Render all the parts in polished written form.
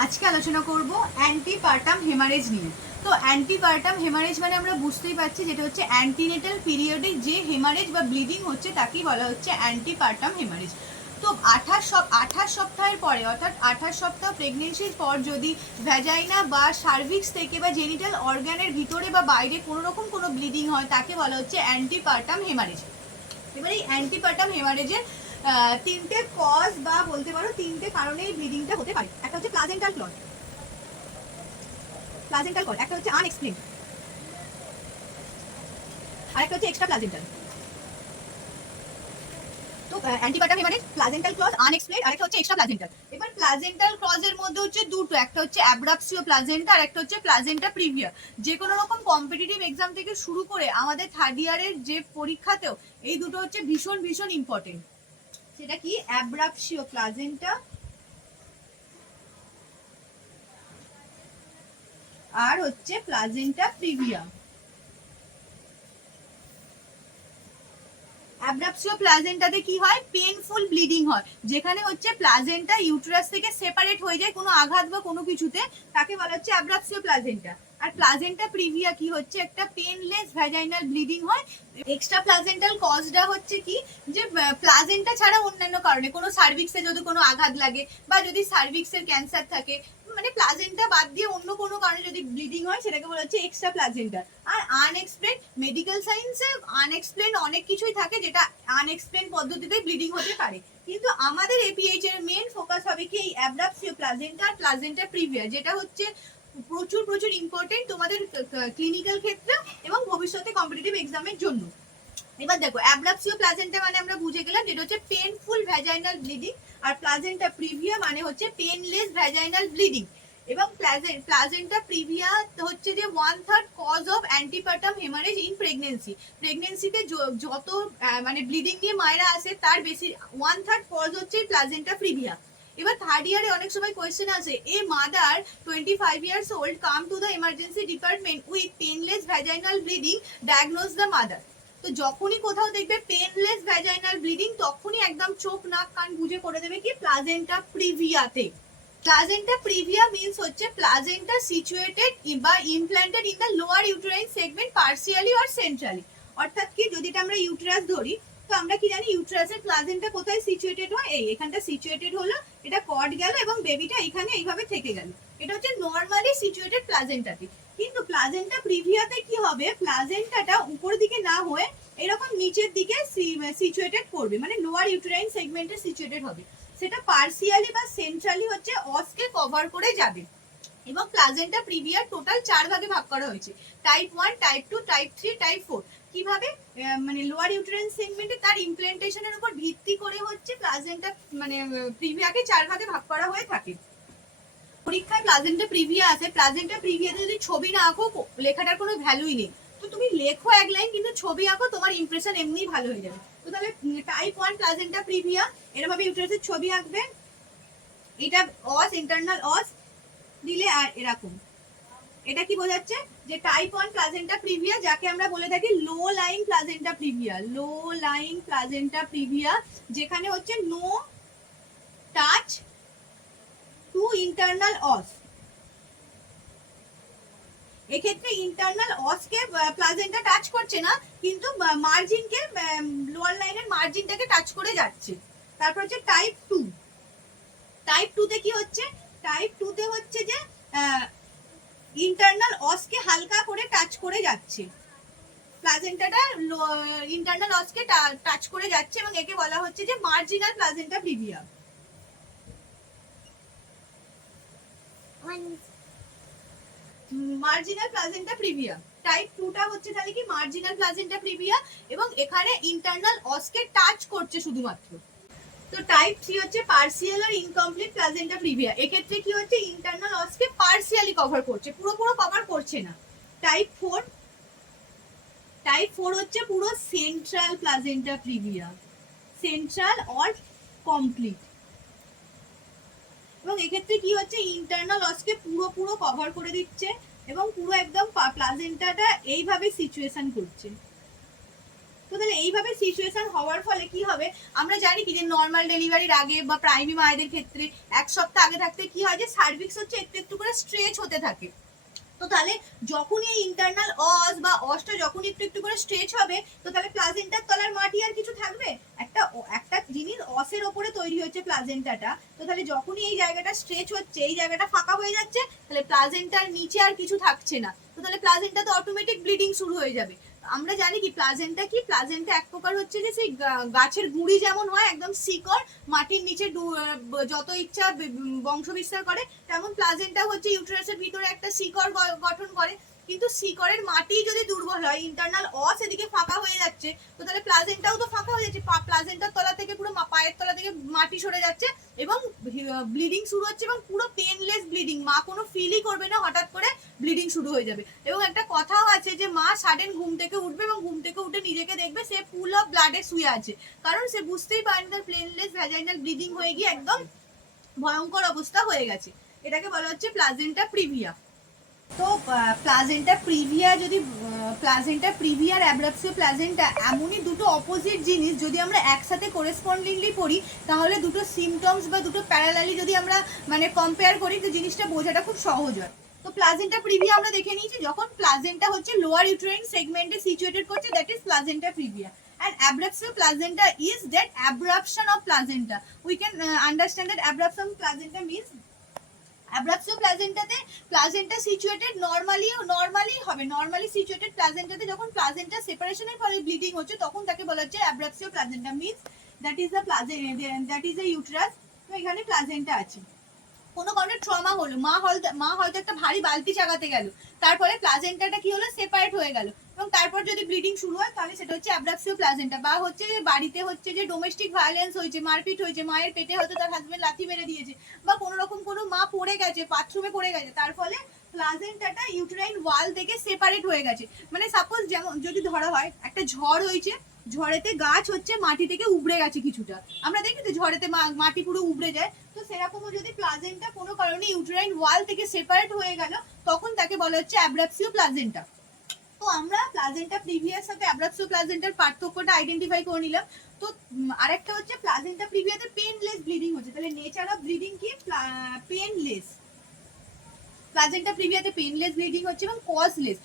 আজকে আলোচনা করব অ্যান্টিপার্টাম হেমারেজ নিয়ে। তো অ্যান্টিপার্টাম হেমারেজ মানে আমরা বুঝতেই পারছি যেটা হচ্ছে অ্যান্টিনেটাল পিরিয়ডে যে হেমারেজ বা ব্লিডিং হচ্ছে তাকেই বলা হচ্ছে অ্যান্টিপার্টাম হেমারেজ। তো 28 সপ্তাহের পরে অর্থাৎ 28 সপ্তাহ প্রেগনেন্সির পর যদি ভ্যাজাইনা বা সার্ভিক্স থেকে বা জেনিটাল অর্গানের ভিতরে বা বাইরে কোনো রকম কোনো ব্লিডিং হয় তাকে বলা হচ্ছে অ্যান্টিপার্টাম হেমারেজ। এবার এই অ্যান্টিপার্টাম হেমারেজের তিনটে কজ বা বলতে পারো তিনটে কারণে এই ব্লিডিংটা হতে পারে। একটা হচ্ছে প্লাজেন্টাল ক্লট, একটা হচ্ছে আনএক্সপ্লেইনড, আর একটা হচ্ছে এক্সট্রা প্লাজেন্টাল। তো অ্যান্টিপার্টাম হেমারেজ, প্লাজেন্টাল ক্লজ, আনএক্সপ্লেইনড, আর একটা হচ্ছে এক্সট্রা প্লাজেন্টাল। এবার প্লাজেন্টাল ক্লজের মধ্যে হচ্ছে দুটো, একটা হচ্ছে অ্যাব্রাপসিও প্লাজেন্টা আর একটা হচ্ছে প্লাজেন্টা প্রিভিয়া। যে কোনো রকম কম্পিটিটিভ এক্সাম থেকে শুরু করে আমাদের থার্ড ইয়ারের যে পরীক্ষাতেও এই দুটো হচ্ছে ভীষণ ভীষণ ইম্পর্টেন্ট। সেটা কি? অ্যাব্রাপসিও প্লাজেন্টা আর হচ্ছে প্লাজেন্টা প্রিভিয়া। অ্যাব্রাপসিও প্লাজেন্টাতে কি হয়? পেনফুল ব্লিডিং হয়, যেখানে হচ্ছে প্লাজেন্টা ইউটেরাস থেকে সেপারেট হয়ে যায় কোনো আঘাত বা কোনো কিছুতে, তাকে বলা হচ্ছে অ্যাব্রাপসিও প্লাজেন্টা। আর প্লাজেন্টা প্রিভিয়া কি হচ্ছে? একটা পেনলেস ভ্যাজাইনাল ব্লিডিং হয়। এক্সট্রা প্লাজেন্টাল কজটা হচ্ছে কি, যে প্লাজেন্টা ছাড়া অন্যান্য কারণে কোনো সার্ভিক্সে যদি কোনো আঘাত লাগে বা যদি সার্ভিক্সের ক্যান্সার থাকে, মানে প্লাজেন্টা বাদ দিয়ে অন্য কোনো কারণে যদি ব্লিডিং হয় সেটাকে বলা হচ্ছে এক্সট্রা প্লাজেন্টা। আর আনএক্সপ্লেইন, মেডিকেল সায়েন্সে আনএক্সপ্লেইন অনেক কিছুই থাকে যেটা আনএক্সপ্লেইন পদ্ধতিতে ব্লিডিং হতে পারে, কিন্তু আমাদের এপিএইচ এর মেন ফোকাস হবে কি এই অ্যাব্রাপসিও প্লাজেন্টা আর প্লাজেন্টা প্রিভিয়া, যেটা হচ্ছে প্রচুর প্রচুর ইম্পর্টেন্ট তোমাদের ক্লিনিক্যাল ক্ষেত্রে এবং ভবিষ্যতে কম্পিটিটিভ এক্সামের জন্য। এবার দেখো, অ্যাব্রাপসিও প্লাজেন্টা মানে আমরা বুঝে গেলাম যেটা হচ্ছে পেনফুল ভ্যাজাইনাল ব্লিডিং, আর প্লাজেন্টা প্রিভিয়া মানে হচ্ছে পেনলেস ভ্যাজাইনাল ব্লিডিং। এবং প্লাজেন্টা প্রিভিয়া হচ্ছে যে 1/3 cause of antepartum haemorrhage in pregnancy. প্রেগনেন্সিতে যত মানে ব্লিডিং নিয়ে মায়েরা আসে তার বেশি 1/3 কজ হচ্ছে প্লাজেন্টা প্রিভিয়া। এবার থার্ড ইয়ারে অনেক সময় কোয়েশ্চেন আসে, a mother 25 years old come to the emergency department with painless vaginal bleeding, diagnose the mother। তো যখনই কোথাও দেখবে পেনলেস ভ্যাজাইনাল ব্লিডিং তখনই একদম চোখ নাক কান বুঝে করে দেবে কি প্লাজেন্টা প্রিভিয়াতে। প্লাজেন্টা প্রিভিয়া মিন্স হচ্ছে প্লাজেন্টা সিচুয়েটেড বা implanted in the lower uterine segment partially or centrally. অর্থাৎ কি, যদি আমরা ইউটেরাস ধরি তো আমরা কি জানি ইউটেরাসের প্লাজেন্টা কোথায় সিচুয়েটেড হয়? এই এখানটা সিচুয়েটেড হলো, এটা কর্ড গেল এবং বেবিটা এখানে এইভাবে থেকে গেল। এটা হচ্ছে নর্মালি সিচুয়েটেড প্লাজেন্টাতে। কিন্তু প্লাজেন্টা প্রিভিয়াতে কি হবে? প্লাজেন্টাটা উপরের দিকে না হয়ে এরকম নিচের দিকে সিচুয়েটেড করবে, মানে লোয়ার ইউটেরাইন সেগমেন্টে সিচুয়েটেড হবে। সেটা পার্সিয়ালি বা সেন্ট্রালি হচ্ছে অসকে কভার করে যাবে। এবং প্লাজেন্টা প্রিভিয়া টোটাল 4 ভাগে ভাগ করা হয়েছে, টাইপ 1, টাইপ 2, টাইপ 3, টাইপ 4। কিভাবে? মানে লোয়ার ইউটেরাইন সেগমেন্টে তার ইমপ্ল্যান্টেশনের উপর ভিত্তি করে হচ্ছে প্লাজেন্টা মানে প্রিভিয়াকে 4 ভাগে ভাগ করা হয়ে থাকে। পরীক্ষায় প্লাজেন্টা প্রিভিয়া আছে, প্লাজেন্টা প্রিভিয়াতে যদি ছবি না আঁকো লেখাটার কোনো ভ্যালুই নেই। তো তুমি লেখো এক লাইন কিন্তু ছবি আঁকো, তোমার ইমপ্রেশন এমনিই ভালো হয়ে যাবে। তো তাহলে টাইপ 1 প্লাজেন্টা প্রিভিয়া, এরভাবে ইউটেরাসের ছবি আঁকবে, এটা অস, ইন্টারনাল অস দিলে আর এরকম। এটা কি বোঝাচ্ছে? যে টাইপ 1 প্লাজেন্টা প্রিভিয়া, যাকে আমরা বলে থাকি লো লাইন প্লাজেন্টা প্রিভিয়া, লো লাইন প্লাজেন্টা প্রিভিয়া, যেখানে হচ্ছে নো টাচ টু ইন্টারনাল অস। এক্ষেত্রে ইন্টারনাল অসকে প্লাজেন্টা টাচ করছে না, কিন্তু মার্জিনকে, লোয়ার লাইনের মার্জিনটাকে টাচ করে যাচ্ছে। তারপর হচ্ছে টাইপ 2। টাইপ 2 তে কি হচ্ছে? টাইপ 2 তে হচ্ছে যে ইন্টারনাল অসকে হালকা করে টাচ করে যাচ্ছে, প্লাজেন্টাটা ইন্টারনাল অসকে টাচ করে যাচ্ছে এবং একে বলা হচ্ছে যে marginal placenta praevia. Marginal placenta praevia type 2 টা হচ্ছে তাহলে কি মার্জিনাল প্লাজেন্টা প্রিভিয়া, এবং এখানে ইন্টারনাল অসকে টাচ করছে শুধুমাত্র। তো টাইপ 3 হচ্ছে পার্সিয়াল আর ইনকমপ্লিট প্লাজেন্টা প্রিভিয়া, এক্ষেত্রে কি হচ্ছে ইন্টারনাল অসকে পার্সিয়ালি কভার করছে, পুরো কভার করছে না। টাইপ 4, টাইপ 4 হচ্ছে পুরো central placenta praevia, central or complete. এবং এক্ষেত্রে কি হচ্ছে ইন্টারনাল অসকে পুরো কভার করে দিচ্ছে এবং পুরো একদম প্লাজেন্টাটা এইভাবে সিচুয়েশন করছে। তো তাহলে এইভাবে সিচুয়েশন হওয়ার ফলে কি হবে, আমরা জানি কি যে নর্মাল ডেলিভারির আগে বা প্রাইমি মায়েদের ক্ষেত্রে 1 সপ্তাহ আগে থাকতে কি হয় যে সার্ভিক্স হচ্ছে একটু একটু করে স্ট্রেচ হতে থাকে। তো তাহলে যখনই এই ইন্টারনাল অস বা অসটা যখন একটু একটু করে স্ট্রেচ হবে, তো তাহলে প্লাজেন্টার তলার মাটি আর কিছু থাকবে? একটা একটা জিনিস অসের ওপরে তৈরি হচ্ছে প্লাজেন্টাটা, তো তাহলে যখনই এই জায়গাটা স্ট্রেচ হচ্ছে, এই জায়গাটা ফাঁকা হয়ে যাচ্ছে, তাহলে প্লাজেন্টার নিচে আর কিছু থাকছে না, তো তাহলে প্লাজেন্টা তো অটোমেটিক ব্লিডিং শুরু হয়ে যাবে। আমরা জানি কি প্লাজেন্টা কি, প্লাজেন্টা এক প্রকার হচ্ছে যে সেই গাছের গুঁড়ি যেমন হয় একদম শিকড় মাটির নিচে যত ইচ্ছা বংশ বিস্তার করে, তেমন প্লাজেন্টা হচ্ছে ইউটেরাসের ভিতরে একটা শিকড় গঠন করে। কিন্তু শিকড়ের মাটি যদি দুর্বল হয়, ইন্টারনাল অস এদিকে ফাঁকা হয়ে যাচ্ছে, তো তাহলে প্লাজেন্টাও তো ফাঁকা হয়ে যাচ্ছে, প্লাজেন্টার তলা থেকে পুরো পায়ের তলা থেকে মাটি সরে যাচ্ছে এবং ব্লিডিং শুরু হচ্ছে এবং পুরো পেনলেস ব্লিডিং, মা কোনো ফিলই করবে না, হঠাৎ করে ব্লিডিং শুরু হয়ে যাবে। এবং একটা কথাও আছে যে মা সাডেন ঘুম থেকে উঠবে এবং ঘুম থেকে উঠে নিজেকে দেখবে সে ফুল অফ ব্লাডে শুয়ে আছে, কারণ সে বুঝতেই পারেনি তার পেনলেস ভ্যাজাইনাল ব্লিডিং হয়ে গিয়ে একদম ভয়ঙ্কর অবস্থা হয়ে গেছে। এটাকে বলা হচ্ছে প্লাজেন্টা প্রিভিয়া। তো প্লাজেন্টা প্রিভিয়া যদি প্লাজেন্টা প্রিভিয়া আর অ্যাব্রাপসিও প্লাজেন্টা এমনই দুটো অপোজিট জিনিস, যদি আমরা একসাথে করেসপন্ডিংলি পড়ি তাহলে দুটো সিমটমস বা দুটো প্যারালালি যদি আমরা মানে কম্পেয়ার করি, তো জিনিসটা বোঝাটা খুব সহজ হয়। তো প্লাজেন্টা প্রিভিয়া আমরা দেখে নিয়েছি, যখন প্লাজেন্টা হচ্ছে লোয়ার ইউটেরাইন সেগমেন্টে সিচুয়েটেড করছে, that is placenta praevia. And abruptio placenta is that abruption of placenta. We can understand that abruption of placenta means abruptio প্লাজেন্টাতে প্লাজেন্টা সিচুয়েটেড নরমালি হবে, নরমালি সিচুয়েটেড প্লাজেন্টাতে যখন প্লাজেন্টা সেপারেশনের ফলে bleeding হচ্ছে তখন তাকে বলা হচ্ছে abruptio placenta, means that is the uterus. তো এখানে প্লাজেন্টা আছে, কোনো কারণে ট্রমা হলো, মা হয়তো একটা ভারী বালতি চাগাতে গেল, তারপরে প্লাজেন্টাটা কি হলো, সেপারেট হয়ে গেল, এবং তারপর যদি ব্লিডিং শুরু হয় তাহলে সেটা হচ্ছে অ্যাব্রাপসিও প্লাজেন্টা। বা হচ্ছে যে বাড়িতে হচ্ছে যে ডোমেস্টিক ভায়োলেন্স হয়েছে, মারপিট হয়েছে, মায়ের পেটে হয়তো তার হাজবেন্ড লাথি মেরে দিয়েছে, বা কোনো রকম কোনো মা পড়ে গেছে, বাথরুমে পড়ে গেছে, তার ফলে প্লাজেন্টাটা ইউটেরাইন ওয়াল থেকে সেপারেট হয়ে গেছে। মানে সাপোজ যেমন যদি ধরা হয় একটা ঝড় হয়েছে, ঝড়েতে গাছ হচ্ছে মাটি থেকে উবড়ে গেছে কিছুটা, আমরা দেখি তো ঝড়েতে মাটি পুরো উবড়ে যায়, তো সেরকমও যদি প্লাজেন্টা কোনো কারণে ইউটেরাইন ওয়াল থেকে সেপারেট হয়ে গেল তখন তাকে বলা হচ্ছে অ্যাব্রাপসিও প্লাজেন্টা। তো আমরা প্লাজেন্টা প্রিভিয়ার সাথে অ্যাব্রাপসিও প্লাজেন্টার পার্থক্যটা আইডেন্টিফাই করে নিলাম। তো আরেকটা হচ্ছে প্লাজেন্টা প্রিভিয়াতে পেনলেস ব্লিডিং হচ্ছে, তাহলে নেচার অফ ব্লিডিং কি, পেনলেস। প্লাজেন্টা প্রিভিয়াতে পেনলেস ব্লিডিং হচ্ছে এবং কজলেস।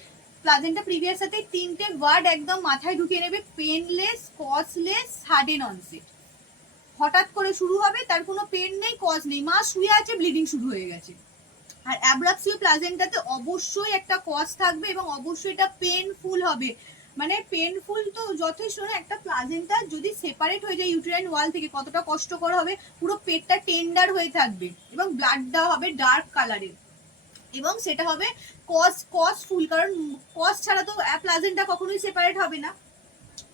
প্লাজেন্টা প্রিভিয়ার সাথে তিনটে ওয়ার্ড একদম মাথায় ঢুকিয়ে নেবে, পেনলেস, কজলেস, সাডেন অনসেট। হঠাৎ করে শুরু হবে, তার কোনো পেন নেই, কজ নেই, মা শুয়ে আছে, ব্লিডিং শুরু হয়ে গেছে। আর অ্যাব্রাপসিও প্লাজেন্টাতে অবশ্যই একটা কজ থাকবে এবং অবশ্যই এটা পেনফুল হবে। মানে পেনফুল তো যথেষ্ট না, একটা প্লাজেন্টা যদি সেপারেট হয়ে যায় ইউটেরাইন ওয়াল থেকে কতটা কষ্টকর হবে, পুরো পেটটা টেন্ডার হয়ে থাকবে এবং ব্লাডটা হবে ডার্ক কালারের, এবং সেটা হবে কজ ফুল, কারণ কজ ছাড়া তো প্লাজেন্টা কখনোই সেপারেট হবে না।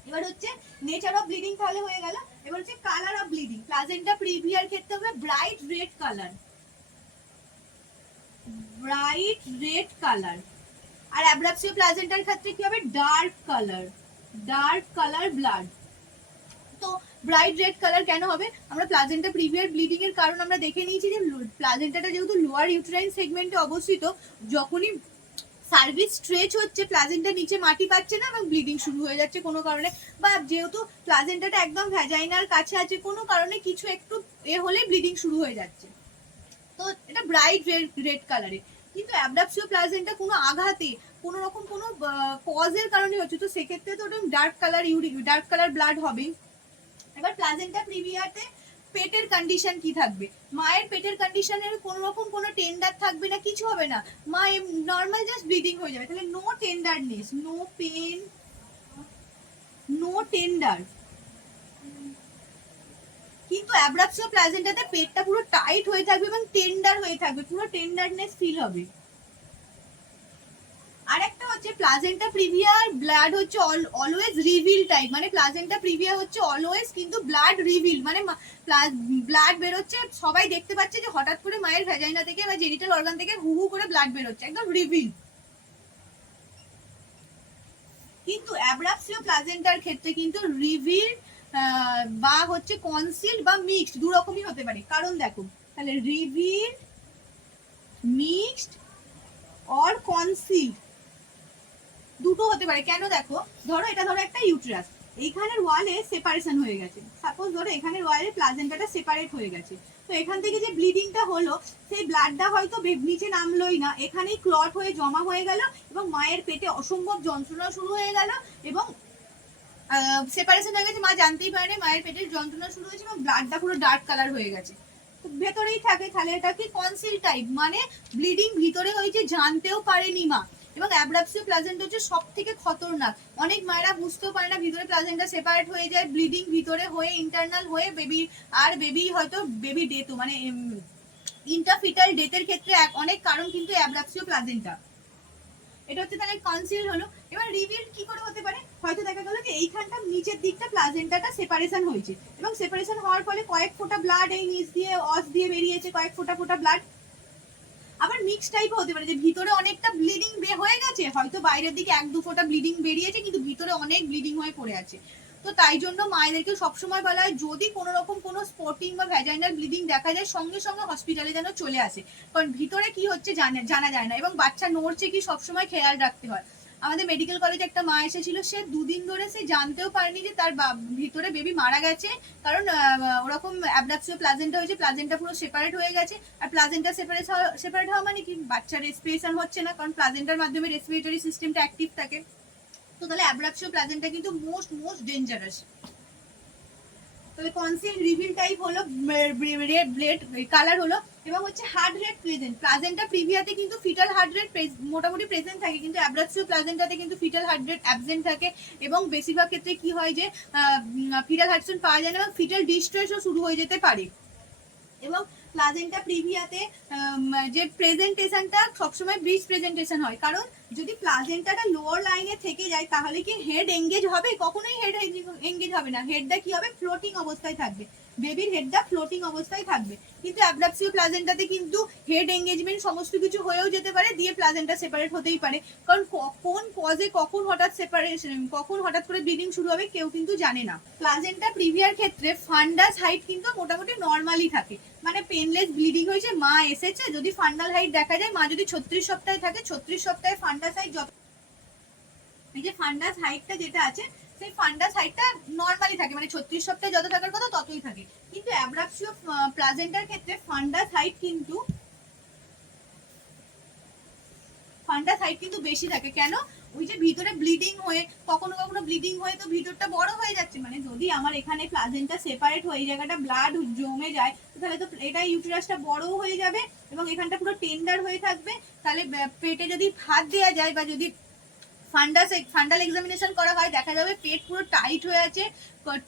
এবার হচ্ছে নেচার অফ ব্লিডিং তাহলে হয়ে গেল, এবার হচ্ছে কালার অফ ব্লিডিং। প্লাজেন্টা প্রিভিয়ার ক্ষেত্রে হবে bright red colour, bright red colour. আর অ্যাব্রাপসিও প্লাজেন্টার ক্ষেত্রে কি হবে, ডার্ক কালার ব্লাড। তো ব্রাইট রেড কালার কেন হবে, আমরা প্লাজেন্টা প্রিভিয়ার ব্লিডিং এর কারণ আমরা দেখে নিয়েছি যে প্লাজেন্টাটা যেহেতু লোয়ার ইউটেরাইন সেগমেন্টে অবস্থিত, যখনই সার্ভিস স্ট্রেচ হচ্ছে প্লাজেন্টা নিচে মাটি পাচ্ছে না এবং ব্লিডিং শুরু হয়ে যাচ্ছে কোনো কারণে, বা যেহেতু প্লাজেন্টাটা একদম ভ্যাজাইনার কাছে আছে কোনো কারণে কিছু একটু হলে ব্লিডিং শুরু হয়ে যাচ্ছে। তো এটা ব্রাইট রেড কালারের। কিন্তু অ্যাব্রাপসিও প্লাজেন্টা কোনো আঘাতে কোনো রকম কোনো কজের কারণে হচ্ছে, তো সেক্ষেত্রে তো ওটা ডার্ক কালার ব্লাড হবে। এবার প্লাজেন্টা প্রিভিয়াতে পেটের কন্ডিশন কি থাকবে, মায়ের পেটের কন্ডিশনের কোনো রকম কোনো টেন্ডার থাকবে না, কিছু হবে না, মা নর্মাল জাস্ট ব্লিডিং হয়ে যাবে, তাহলে no tenderness, no pain, no tender. কিন্তু অ্যাব্রাপসিও প্লাজেন্টাতে পেটটা পুরো টাইট হয়ে থাকবে এবং টেন্ডার হয়ে থাকবে, পুরো টেন্ডারনেস ফিল হবে। আরেকটা হচ্ছে প্লাজেন্টা প্রিভিয়ার ব্লাড হচ্ছে অলওয়েজ রিভিল টাইপ, মানে প্লাজেন্টা প্রিভিয়া হচ্ছে অলওয়েজ কিন্তু ব্লাড রিভিল, মানে ব্লাড বেরোচ্ছে, সবাই দেখতে পাচ্ছে যে হঠাৎ করে মায়ের ভ্যাজাইনা থেকে বা জেনিটাল অর্গান থেকে হু হু করে ব্লাড বেরোচ্ছে, একদম রিভিল। কিন্তু অ্যাব্রাপসিও প্লাজেন্টার ক্ষেত্রে কিন্তু রিভিল বা হচ্ছে কনসিল্ড বা মিক্সড দু রকমই হতে পারে, কারণ দেখো তাহলে রিভিল, মিক্সড অর কনসিল্ড দুটো হতে পারে। কেন, দেখো ধরো এটা ধরো একটা ইউটেরাস, এইখানের ওয়ালে সেপারেশন হয়ে গেছে, সাপোজ ধরো এখানের ওয়ালে প্লাজেন্টাটা সেপারেট হয়ে গেছে, তো এখান থেকে যে ব্লিডিংটা হলো সেই ব্লাডটা হয়তো নিচে নামলোই না, এখানেই ক্লট হয়ে জমা হয়ে গেল এবং মায়ের পেটে অসম্ভব যন্ত্রণা শুরু হয়ে গেল এবং সেপারেশন হয়ে গেছে, মা জানতেই পারে মায়ের পেটের যন্ত্রণা শুরু হয়েছে এবং ব্লাডটা পুরো ডার্ক কালার হয়ে গেছে, ভেতরেই থাকে, তাহলে এটা কি কনসিল টাইপ, মানে ব্লিডিং ভিতরে হয়েছে জানতেও পারেনি মা। এবং অ্যাব্রাপসিও প্লাজেন্টা হচ্ছে সব থেকে খতরনাক, অনেক মায়েরা বুঝতেও পারে না ভিতরে প্লাজেন্টা সেপারেট হয়ে যায়, ব্লিডিং ভিতরে হয়ে ইন্টারনাল হয়ে বেবি, আর বেবি হয়তো বেবি ডেথও, মানে ইন্টারফিটাল ডেথের ক্ষেত্রে অনেক কারণ কিন্তু অ্যাব্রাপসিও প্লাজেন্টা। এটা হচ্ছে তাহলে কনসিল হলো। এবার রিভিল কি করে হতে পারে, হয়তো দেখা গেল যে এইখানটা নিচের দিকটা প্লাজেন্টাটা সেপারেশন হয়েছে এবং সেপারেশন হওয়ার ফলে কয়েক ফোঁটা ব্লাড এই নিচ দিয়ে অস দিয়ে বেরিয়েছে, কয়েক ফোঁটা ফোঁটা ব্লাড। আবার মিক্স টাইপও হতে পারে যে ভিতরে অনেকটা ব্লিডিং হয়ে গেছে, হয়তো বাইরের দিকে 1-2 ফোঁটা ব্লিডিং বেরিয়েছে কিন্তু ভিতরে অনেক ব্লিডিং হয়ে পড়ে আছে। তো তাই জন্য মায়েদেরকে সবসময় বলা হয় যদি কোনো রকম কোনো স্পটিং বা ভ্যাজাইনাল ব্লিডিং দেখা যায় সঙ্গে সঙ্গে হসপিটালে যেন চলে আসে, কারণ ভিতরে কি হচ্ছে জানা যায় না এবং বাচ্চা নড়ছে কি সবসময় খেয়াল রাখতে হয়। আমাদের মেডিকেল কলেজে একটা মা এসেছিল, সে 2 দিন ধরে সে জানতেও পারেনি যে তার ভিতরে বেবি মারা গেছে, কারণ ওরকম অ্যাবডাকশন প্লাজেন্টা হয়েছে, প্লাজেন্টা পুরো সেপারেট হয়ে গেছে। আর প্লাজেন্টা সেপারেট হওয়া মানে কি, বাচ্চার রেসপিরেশন হচ্ছে না, কারণ প্লাজেন্টার মাধ্যমে রেসপিরেটরি সিস্টেমটা অ্যাক্টিভ থাকে। তো তাহলে অ্যাবডাকশন প্লাজেন্টা কিন্তু মোস্ট ডেঞ্জারাস। তাহলে কনসিল রিভিল টাইপ হলো, রেড ব্লেড কালার হলো, এবং হচ্ছে হার্ট রেট প্রেজেন্ট। প্লাজেন্টা প্রিভিয়াতে কিন্তু ফিটাল হার্ট রেট মোটামুটি প্রেজেন্ট থাকে, কিন্তু অ্যাব্রাপসিও প্লাজেন্টাতে কিন্তু ফিটাল হার্ট রেট অ্যাবসেন্ট থাকে এবং বেশিরভাগ ক্ষেত্রে কি হয় যে ফিটাল হার্ট রেট পাওয়া যায় না এবং ফিটাল ডিস্ট্রেসও শুরু হয়ে যেতে পারে। এবং প্লাজেন্টা প্রিভিয়াতে যে প্রেজেন্টেশনটা সবসময় ব্রিজ প্রেজেন্টেশন হয়, কারণ যদি প্লাজেন্টাটা লোয়ার লাইনে থেকে যায় তাহলে কি হেড এঙ্গেজ হবে, কখনোই হেড এঙ্গেজ হবে না, হেডটা কি হবে ফ্লোটিং অবস্থায় থাকবে, বেবির হেডটা ফ্লোটিং অবস্থায় থাকবে। কিন্তু অ্যাবডাকসিও প্লাজেন্টাতে কিন্তু হেড এঙ্গেজমেন্ট সমস্ত কিছু হয়েও যেতে পারে, দিয়ে প্লাজেন্টা সেপারেট হতেই পারে, কারণ কখন কজে কখন হঠাৎ সেপারেশন, কখন হঠাৎ করে ব্লিডিং শুরু হবে কেউ কিন্তু জানে না। প্লাজেন্টা প্রিভিয়ার ক্ষেত্রে ফান্ডাস হাইট কিন্তু মোটামুটি নর্মালি থাকে, মানে পেনলেস ব্লিডিং হয়েছে, মা এসেছে, যদি ফান্ডাল হাইট দেখা যায়, মা যদি 36 সপ্তাহে থাকে 36 সপ্তাহে ফান্ডাস হাইট যত, এই যে ফান্ডাস হাইটটা যেটা আছে সেই ফান্ডাস হাইটটা নরমালি থাকে, মানে 36 সপ্তাহে যত থাকার কথা ততই থাকে। কিন্তু অ্যাব্রাপসিও প্লাজেন্টার ক্ষেত্রে ফান্ডাস হাইট কিন্তু বেশি থাকে। কেন? ওই যে ভিতরে ব্লিডিং হয়ে কখনো কখনো ব্লিডিং হয়ে তো ভিতরটা বড় হয়ে যাচ্ছে, মানে যদি আমার এখানে প্লাজেন্টা সেপারেট হয়ে জায়গাটা ব্লাড জমে যায় তাহলে তো এটা ইউটেরাসটা বড়ও হয়ে যাবে এবং এখানটা পুরো টেন্ডার হয়ে থাকবে। তাহলে পেটে যদি হাত দেওয়া যায় বা যদি ফান্ডাল এক্সামিনেশন করা হয় দেখা যাবে পেট পুরো টাইট হয়ে আছে,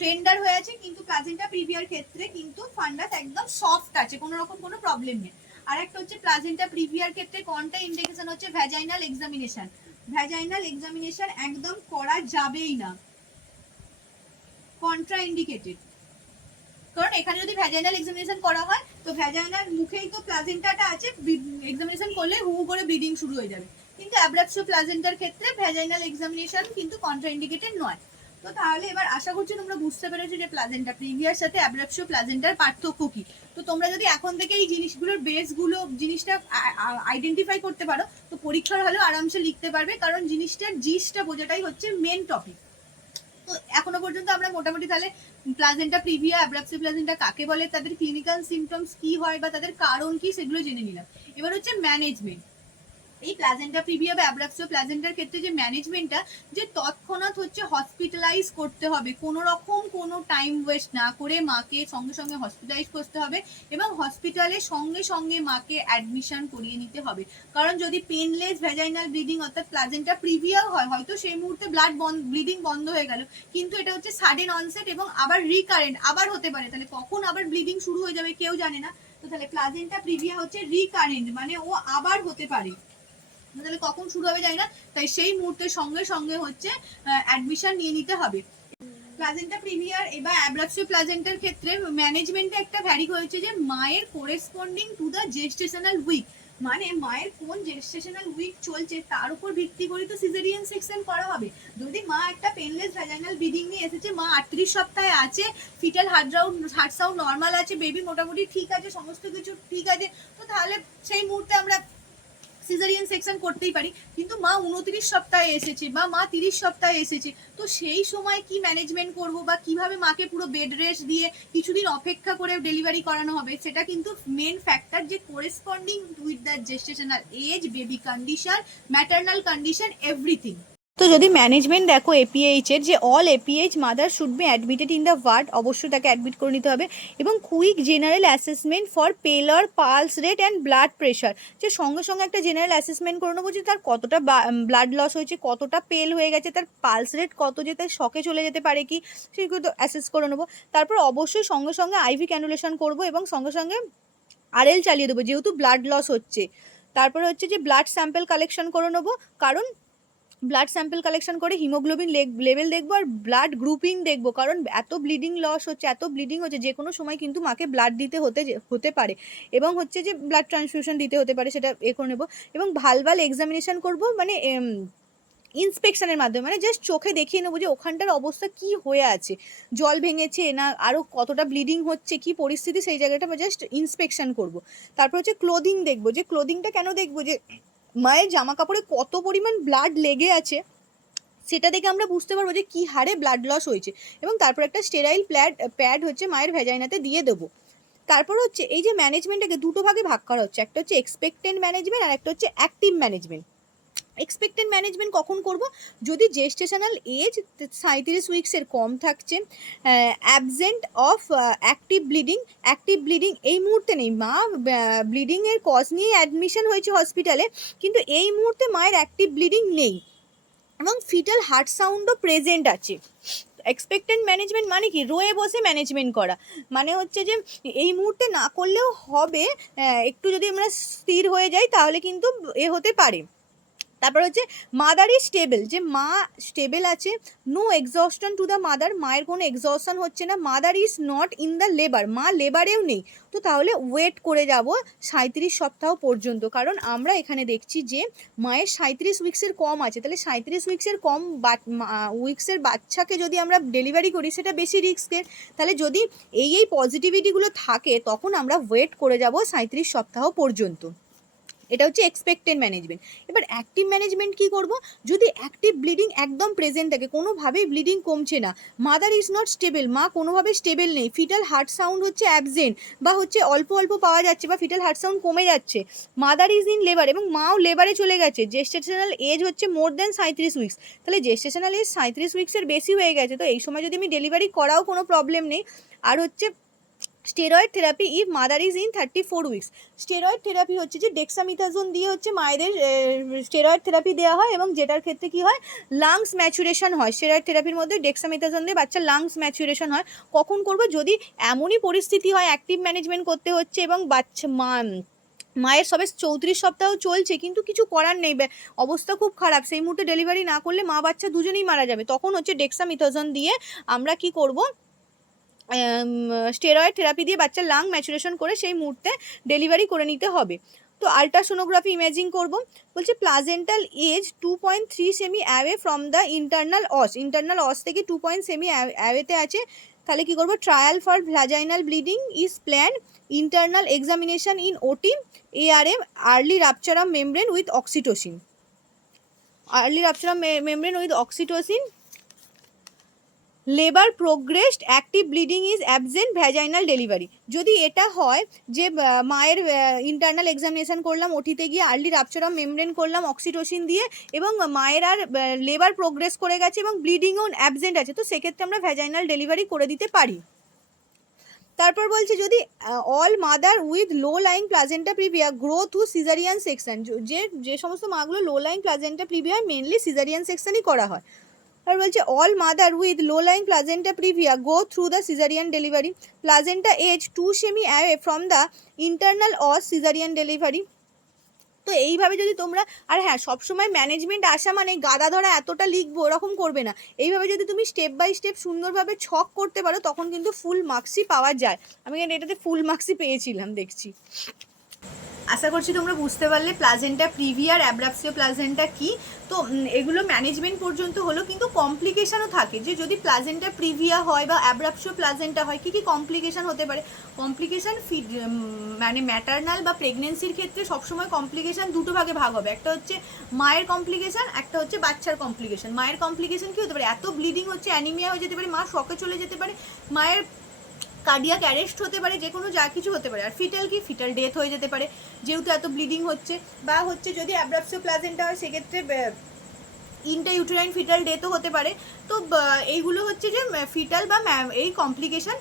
টেন্ডার হয়ে আছে, কিন্তু প্লাজেন্টা প্রিভিয়ার ক্ষেত্রে কিন্তু ফান্ডাস একদম সফট আছে, কোনো রকম কোনো প্রবলেম নেই। আর একটা হচ্ছে প্লাজেন্টা প্রিভিয়ার ক্ষেত্রে কোনটা ইন্ডিকেশন হচ্ছে ভ্যাজাইনাল এক্সামিনেশন। ভ্যাজাইনাল এক্সামিনেশন একদম করা যাবেই না, কন্ট্রা ইন্ডিকেটেড, কারণ এখানে যদি ভ্যাজাইনাল এক্সামিনেশন করা হয় তো ভ্যাজাইনাল মুখেই তো প্লাজেন্টাটা আছে, এক্সামিনেশন করলে হু করে ব্লিডিং শুরু হয়ে যাবে। কিন্তু অ্যাব্রাপসিও প্লাজেন্টার ক্ষেত্রে ভ্যাজাইনাল এক্সামিনেশন কিন্তু কন্ট্রাইন্ডিকেটেড নয়। তো তাহলে এবার আশা করছি তোমরা বুঝতে পেরেছো যে প্লাজেন্টা প্রিভিয়ার সাথে অ্যাব্রাপসিও প্লাজেন্টার পার্থক্য কি। তো তোমরা যদি এখন থেকে এই জিনিসগুলোর বেসগুলো জিনিসটা আইডেন্টিফাই করতে পারো তো পরীক্ষার হলেও আরামসে লিখতে পারবে, কারণ জিনিসটার জিসটা বোঝাটাই হচ্ছে মেন টপিক। তো এখনো পর্যন্ত আমরা মোটামুটি তাহলে প্লাজেন্টা প্রিভিয়া, অ্যাব্রাপসিও প্লাজেন্টা কাকে বলে, তাদের ক্লিনিক্যাল সিমটমস কি হয় বা তাদের কারণ কি সেগুলো জেনে নিলাম। এবার হচ্ছে ম্যানেজমেন্ট। এই প্লাজেন্টা প্রিভিয়া বা অ্যাব্রাপসিও প্লাজেন্টার ক্ষেত্রে যে ম্যানেজমেন্টটা, যে তৎক্ষণাৎ হচ্ছে হসপিটালাইজ করতে হবে, কোনো রকম কোনো টাইম ওয়েস্ট না করে মাকে সঙ্গে সঙ্গে হসপিটালাইজ করতে হবে এবং হসপিটালে সঙ্গে সঙ্গে মাকে অ্যাডমিশন করিয়ে নিতে হবে। কারণ যদি পেনলেস ভ্যাজাইনাল ব্লিডিং অর্থাৎ প্লাজেন্টা প্রিভিয়াও হয়, হয়তো সেই মুহূর্তে ব্লিডিং বন্ধ হয়ে গেল, কিন্তু এটা হচ্ছে সাডেন অনসেট এবং আবার রিকারেন্ট আবার হতে পারে, তাহলে কখন আবার ব্লিডিং শুরু হয়ে যাবে কেউ জানে না। তো তাহলে প্লাজেন্টা প্রিভিয়া হচ্ছে রিকারেন্ট, মানে ও আবার হতে পারে, তাহলে কখন শুরু হবে জানি না, তাই সেই মুহূর্তে সঙ্গে সঙ্গে হচ্ছে অ্যাডমিশন নিয়ে নিতে হবে। প্লাজেন্টা প্রিভিয়ার এবার অ্যাব্রাপসিও প্লাজেন্টার ক্ষেত্রে ম্যানেজমেন্টে একটা ভ্যারি হয়েছে যে মায়ের corresponding to the gestational week, মানে মায়ের কোন জেস্টেশনাল উইক চলছে তার উপর ভিত্তি করে তো সিজারিয়ান সেকশন করা হবে। যদি মা একটা পেনলেস ভ্যাজাইনাল ব্লিডিং নিয়ে এসেছে, মা 38 সপ্তাহে আছে, ফিটাল হার্ট সাউন্ড নর্মাল আছে, বেবি মোটামুটি ঠিক আছে, সমস্ত কিছু ঠিক আছে, তো তাহলে সেই মুহূর্তে আমরা সিজারিয়ান সেকশন করতেই পারি, কিন্তু মা 29 সপ্তাহে এসেছে বা মা 30 সপ্তাহে এসেছে, তো সেই সময় কি ম্যানেজমেন্ট করব বা কিভাবে মাকে পুরো বেড রেস্ট দিয়ে কিছুদিন অপেক্ষা করে ডেলিভারি করানো হবে, সেটা কিন্তু মেন ফ্যাক্টর, যে corresponding with the gestational age, baby condition, maternal condition, everything. তো যদি ম্যানেজমেন্ট দেখো এপিএইচ এর, যে all APH mother should be admitted in the ward, অবশ্যই তাকে অ্যাডমিট করে নিতে হবে, এবং quick general assessment for pallor, pulse rate and blood pressure, যে সঙ্গে সঙ্গে একটা জেনারেল অ্যাসেসমেন্ট করে নেবো যে তার কতটা ব্লাড লস হয়েছে, কতটা পেল হয়ে গেছে, তার পালস রেট কত, যে তার শকে চলে যেতে পারে কি, সেগুলো তো অ্যাসেস করে নেবো। তারপর অবশ্যই সঙ্গে সঙ্গে আইভি ক্যানুলেশন করবো এবং সঙ্গে সঙ্গে আরএল চালিয়ে দেবো, যেহেতু ব্লাড লস হচ্ছে। তারপর হচ্ছে যে ব্লাড স্যাম্পল কালেকশন করে নেবো, কারণ ব্লাড স্যাম্পল কালেকশন করে হিমোগ্লোবিন লেভেল দেখবো আর ব্লাড গ্রুপিং দেখবো, কারণ এত ব্লিডিং লস হচ্ছে, এত ব্লিডিং হচ্ছে, যে কোনো সময় কিন্তু মাকে ব্লাড দিতে হতে পারে, এবং হচ্ছে যে ব্লাড ট্রান্সফিউশন দিতে হতে পারে, সেটা করে নেবো। এবং ভালভাল এক্সামিনেশন করবো, মানে ইন্সপেকশনের মাধ্যমে, মানে জাস্ট চোখে দেখিয়ে নেবো যে ওখানটার অবস্থা কি হয়ে আছে, জল ভেঙেছে না আরও কতটা ব্লিডিং হচ্ছে, কি পরিস্থিতি, সেই জায়গাটা জাস্ট ইন্সপেকশন করবো। তারপর হচ্ছে ক্লোদিং দেখবো, যে ক্লোদিংটা কেন দেখবো, যে মায়ের জামা কাপড়ে কত পরিমাণ ব্লাড লেগে আছে, সেটা দেখে আমরা বুঝতে পারবো যে কী হারে ব্লাড লস হয়েছে, এবং তারপর একটা স্টেরাইল প্যাড হচ্ছে মায়ের ভ্যাজাইনাতে দিয়ে দেবো। তারপর হচ্ছে এই যে ম্যানেজমেন্টটাকে দুটো ভাগে ভাগ করা হচ্ছে, একটা হচ্ছে এক্সপেক্টেন্ট ম্যানেজমেন্ট আর একটা হচ্ছে অ্যাক্টিভ ম্যানেজমেন্ট। এক্সপেক্টেড ম্যানেজমেন্ট কখন করব, যদি জেস্টেশনাল এজ 37 উইক্সের কম থাকছে, অ্যাবসেন্ট অফ অ্যাক্টিভ ব্লিডিং এই মুহূর্তে নেই, মা ব্লিডিংয়ের কজ নিয়ে অ্যাডমিশন হয়েছে হসপিটালে, কিন্তু এই মুহূর্তে মায়ের অ্যাক্টিভ ব্লিডিং নেই, এবং ফিটাল হার্ট সাউন্ডও প্রেজেন্ট আছে। এক্সপেক্টেন্ট ম্যানেজমেন্ট মানে কি, রয়ে বসে ম্যানেজমেন্ট করা, মানে হচ্ছে যে এই মুহূর্তে না করলেও হবে, একটু যদি আমরা স্থির হয়ে যাই তাহলে কিন্তু হতে পারে। তারপর হচ্ছে মাদার ইজ স্টেবল, যে মা স্টেবল আছে, নো এক্সস্টন টু দ্য মাদার, মায়ের কোনো এক্সস্টন হচ্ছে না, mother is not in the labour, মা লেবারেও নেই, তো তাহলে ওয়েট করে যাব 37 সপ্তাহ পর্যন্ত, কারণ আমরা এখানে দেখছি যে মায়ের 37 উইক্সের কম আছে, তাহলে 37 উইক্সের কম উইক্সের বাচ্চাকে যদি আমরা ডেলিভারি করি সেটা বেশি রিস্কের, তাহলে যদি এই পজিটিভিটিগুলো থাকে তখন আমরা ওয়েট করে যাব 37 সপ্তাহ পর্যন্ত। এটা হচ্ছে এক্সপেক্টেড ম্যানেজমেন্ট। এবার অ্যাক্টিভ ম্যানেজমেন্ট কি করব, যদি অ্যাক্টিভ ব্লিডিং একদম প্রেজেন্ট থাকে, কোনোভাবেই ব্লিডিং কমছে না, মাদার ইজ নট স্টেবল, মা কোনোভাবে স্টেবল নেই, ফিটাল হার্ট সাউন্ড হচ্ছে অ্যাবসেন্ট বা হচ্ছে অল্প অল্প পাওয়া যাচ্ছে বা ফিটাল হার্ট সাউন্ড কমে যাচ্ছে, মাদার ইজ ইন লেবার এবং মাও লেবারে চলে গেছে, জেস্টেশনাল এজ হচ্ছে মোর দ্যান 37 উইক্স, তাহলে জেস্টেশনাল এজ 37 উইক্সের বেশি হয়ে গেছে, তো এই সময় যদি আমি ডেলিভারি করাও কোনো প্রবলেম নেই। আর হচ্ছে steroid therapy if mother is in 34 weeks, steroid therapy হচ্ছে যে ডেক্সামিথাজোন দিয়ে হচ্ছে মায়েদের স্টেরয়েড থেরাপি দেওয়া হয়, এবং যেটার ক্ষেত্রে কি হয়, লাংস ম্যাচুরেশন হয়, স্টেরয়েড থেরাপির মধ্যে ডেক্সামিথাজোন দিয়ে বাচ্চার লাংস ম্যাচুরেশন হয়। কখন করবো, যদি এমনই পরিস্থিতি হয় অ্যাক্টিভ ম্যানেজমেন্ট করতে হচ্ছে এবং মায়ের সবে 34 সপ্তাহ চলছে কিন্তু কিছু করার নেই, অবস্থা খুব খারাপ, সেই মুহূর্তে ডেলিভারি না করলে মা বাচ্চা দুজনেই মারা যাবে, তখন হচ্ছে ডেক্সামিথাজোন দিয়ে আমরা কি করব, স্টেরয়েড থেরাপি দিয়ে বাচ্চার লাং ম্যাচুরেশন করে সেই মুহূর্তে ডেলিভারি করে নিতে হবে। তো আল্ট্রাসোনোগ্রাফি ইমেজিং করব, বলছে placental edge 2.3 cm away from the internal os থেকে 2 সেমি অ্যাওয়েতে আছে, তাহলে কি করব, trial for vaginal bleeding is plan, internal examination in OT, ARM early rupture of membrane with oxytocin, labour progressed active bleeding is absent vaginal delivery, যদি এটা হয় যে মায়ের ইন্টারনাল এক্সামিনেশন করলাম, ওটিতে গিয়ে আর্লি রাপচার অফ মেমব্রেন করলাম oxytocin দিয়ে, এবং মায়ের আর লেবার প্রোগ্রেস করে গেছে এবং ব্লিডিংও অ্যাবসেন্ট আছে, তো সেক্ষেত্রে আমরা ভ্যাজাইনাল ডেলিভারি করে দিতে পারি। তারপর বলছে যদি all mother with low lying placenta praevia go through caesarean section, যে সমস্ত মাগুলো low lying placenta praevia mainly caesarean সেকশনই করা হয়, আর বলছে all mother with low lying placenta praevia go through the caesarean delivery, placenta edge 2 cm away from the internal os caesarean delivery. তো এইভাবে যদি তোমরা, আর হ্যাঁ সবসময় ম্যানেজমেন্ট আসা মানে গাদা ধরা এতটা লিখবো ওরকম করবে না, এইভাবে যদি তুমি স্টেপ বাই স্টেপ সুন্দরভাবে ছক করতে পারো তখন কিন্তু ফুল মার্কসই পাওয়া যায়, আমি এটাতে ফুল মার্কসই পেয়েছিলাম দেখছি। আশা করছি তোমরা বুঝতে পারলে প্লাজেন্টা প্রিভিয়া আর অ্যাব্রাপসিও প্লাজেন্টা কি। তো এগুলো ম্যানেজমেন্ট পর্যন্ত হলো, কিন্তু কমপ্লিকেশনও থাকে যে যদি প্লাজেন্টা প্রিভিয়া হয় বা অ্যাব্রাপসিও প্লাজেন্টা হয় কী কী কমপ্লিকেশন হতে পারে। কমপ্লিকেশন মানে ম্যাটারনাল বা প্রেগনেন্সির ক্ষেত্রে সবসময় কমপ্লিকেশন দুটো ভাগে ভাগ হবে, একটা হচ্ছে মায়ের কমপ্লিকেশন, একটা হচ্ছে বাচ্চার কমপ্লিকেশন। মায়ের কমপ্লিকেশন কী হতে পারে, এত ব্লিডিং হচ্ছে অ্যানিমিয়া হয়ে যেতে পারে, মা শকে চলে যেতে পারে, মায়ের কার্ডিয়াক অ্যারেস্ট হতে পারে, যে কোনো যা কিছু হতে পারে। আর ফিটাল কি, ফিটাল ডেথ হয়ে যেতে পারে যেহেতু এত ব্লিডিং হচ্ছে। বা হচ্ছে যদি অ্যাব্রাপসিও প্লাজেন্টা হয় সেক্ষেত্রে ইন্টারইউটেরাইন ফিটাল ডেথও হতে পারে। তো এইগুলো হচ্ছে যে ফিটাল বা এই কমপ্লিকেশন।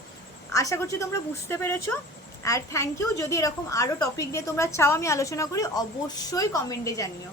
আশা করছি তোমরা বুঝতে পেরেছো। আর থ্যাংক ইউ। যদি এরকম আরও টপিক নিয়ে তোমরা চাও আমি আলোচনা করি, অবশ্যই কমেন্টে জানিও।